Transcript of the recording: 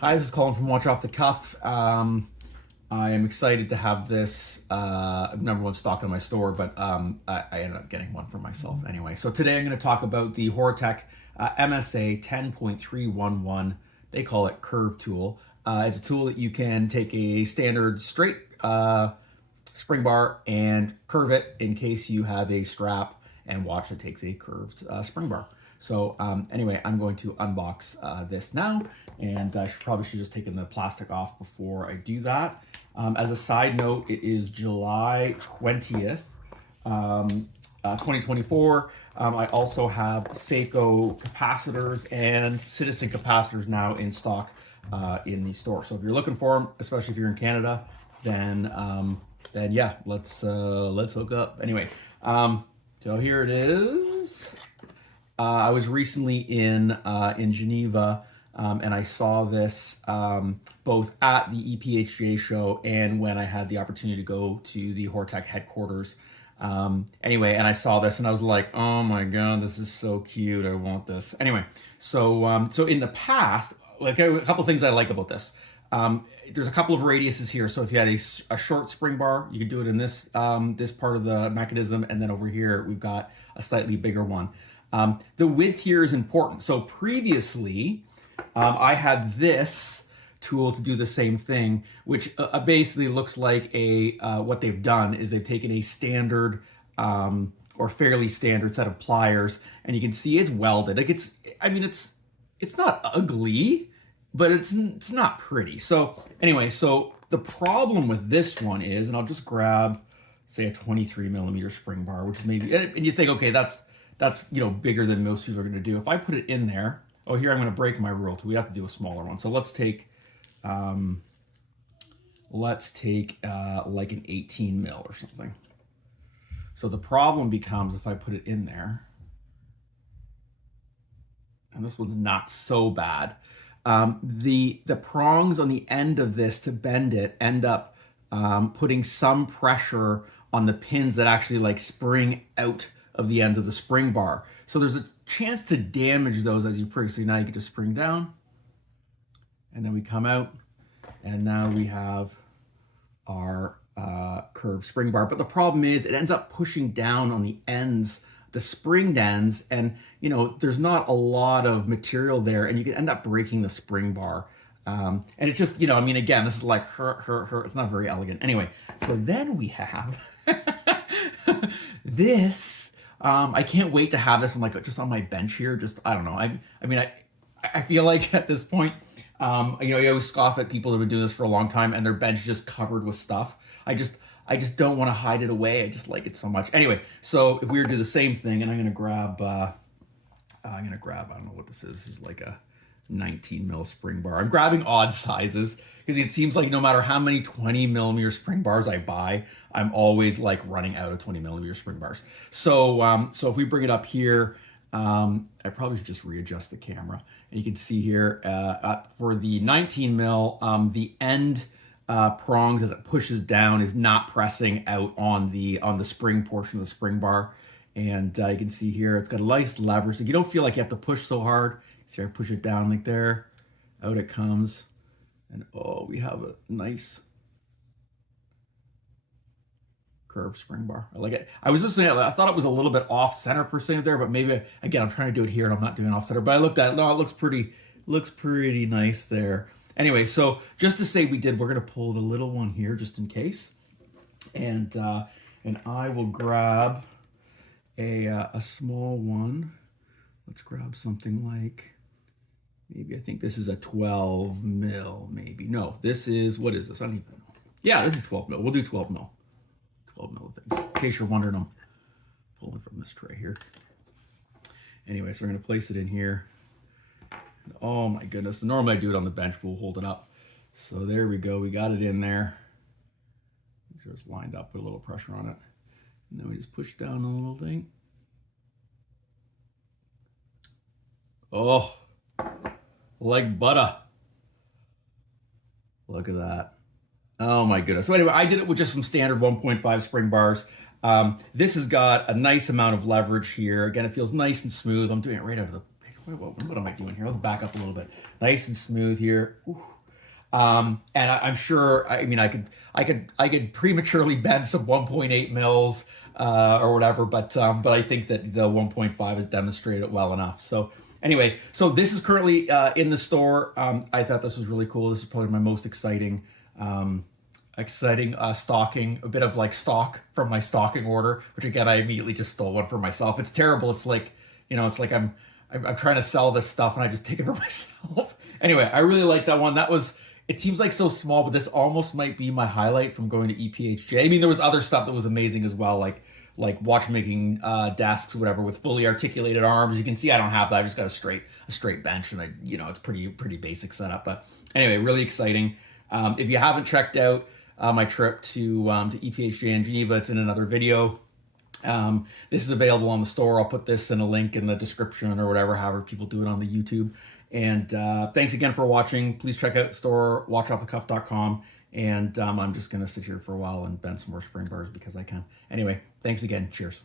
Hi, this is Colin from Watch Off the Cuff. I am excited to have this number one stocked in my store, but I ended up getting one for myself anyway. So today I'm going to talk about the Horotec MSA10.311. They call it CurveTool. It's a tool that you can take a standard straight spring bar and curve it in case you have a strap and watch that takes a curved spring bar. So anyway, I'm going to unbox this now, and I probably should just taken the plastic off before I do that. As a side note, it is July 20th, 2024. I also have Seiko capacitors and Citizen capacitors now in stock in the store. So if you're looking for them, especially if you're in Canada, then yeah, let's hook up. Anyway, so here it is. I was recently in Geneva, and I saw this both at the EPHJ show and when I had the opportunity to go to the Horotec headquarters. Anyway, and I saw this and I was like, oh my God, this is so cute. I want this. Anyway, so so in the past, like a couple things I like about this. There's a couple of radiuses here. So if you had a short spring bar, you could do it in this this part of the mechanism, and then over here we've got a slightly bigger one. The width here is important. So previously, I had this tool to do the same thing, which basically looks like a what they've done is they've taken a standard or fairly standard set of pliers, and you can see it's welded. Like it's not ugly, but it's not pretty. So anyway, so the problem with this one is, and I'll just grab, say, a 23mm spring bar, which is maybe, and you think, okay, that's bigger than most people are going to do. If I put it in there, oh, here I'm going to break my rule too. We have to do a smaller one. So let's take like an 18mm or something. So the problem becomes if I put it in there, and this one's not so bad. The prongs on the end of this to bend it end up putting some pressure on the pins that actually like spring out of the ends of the spring bar. So there's a chance to damage those as you prick. So now you can just spring down, and then we come out, and now we have our curved spring bar. But the problem is it ends up pushing down on the ends, the spring ends, and there's not a lot of material there, and you can end up breaking the spring bar. And it's just, again, this is like it's not very elegant. Anyway, so then we have this. I can't wait to have this. I'm like just on my bench here. Just, I don't know. I feel like at this point, you always scoff at people who've been doing this for a long time and their bench is just covered with stuff. I just don't want to hide it away. I just like it so much. Anyway, so if we were to do the same thing, and I'm gonna grab, I don't know what this is. This is like a 19mm spring bar. I'm grabbing odd sizes because it seems like no matter how many 20mm spring bars I buy, I'm always like running out of 20mm spring bars. So so if we bring it up here, I probably should just readjust the camera, and you can see here for the 19mm, the end prongs as it pushes down is not pressing out on the spring portion of the spring bar. And you can see here it's got a nice lever, so you don't feel like you have to push so hard. See, I push it down like there, out it comes, and oh, we have a nice curved spring bar. I like it. I was just saying, I thought it was a little bit off center for saying there, but maybe again I'm trying to do it here and I'm not doing off center. But I looked at it, no, it looks pretty nice there. Anyway, so just to say we're gonna pull the little one here just in case, and I will grab a small one. Let's grab something like, maybe, I think this is a 12mm, maybe. No, this is, what is this? I don't even know. Yeah, this is 12mm. We'll do 12mm. 12mm things. In case you're wondering, I'm pulling from this tray here. Anyway, so we're going to place it in here. Oh my goodness. Normally I do it on the bench, but we'll hold it up. So there we go. We got it in there. Make sure it's lined up, put a little pressure on it. And then we just push down a little thing. Oh, like butter. Look at that. Oh my goodness. So anyway, I did it with just some standard 1.5 spring bars. This has got a nice amount of leverage here. Again, it feels nice and smooth. I'm doing it right out of the, what am I doing here? Let's back up a little bit. Nice and smooth here. Ooh. And I'm sure, I mean, I could prematurely bend some 1.8 mils or whatever, but I think that the 1.5 has demonstrated it well enough. So anyway, so this is currently in the store. I thought this was really cool. This is probably my most exciting stocking, a bit of like stock from my stocking order, which again, I immediately just stole one for myself. It's terrible. It's like, you know, it's like I'm trying to sell this stuff and I just take it for myself. Anyway, I really like that one. It seems like so small, but this almost might be my highlight from going to EPHJ. I mean, there was other stuff that was amazing as well, like watchmaking desks, whatever, with fully articulated arms. You can see I don't have that. I just got a straight bench, and it's pretty basic setup. But anyway, really exciting. If you haven't checked out my trip to EPHJ in Geneva, it's in another video. This is available on the store. I'll put this in a link in the description or whatever, however people do it on the YouTube. And thanks again for watching. Please check out the store, watchoffthecuff.com. And I'm just going to sit here for a while and bend some more spring bars because I can. Anyway, thanks again. Cheers.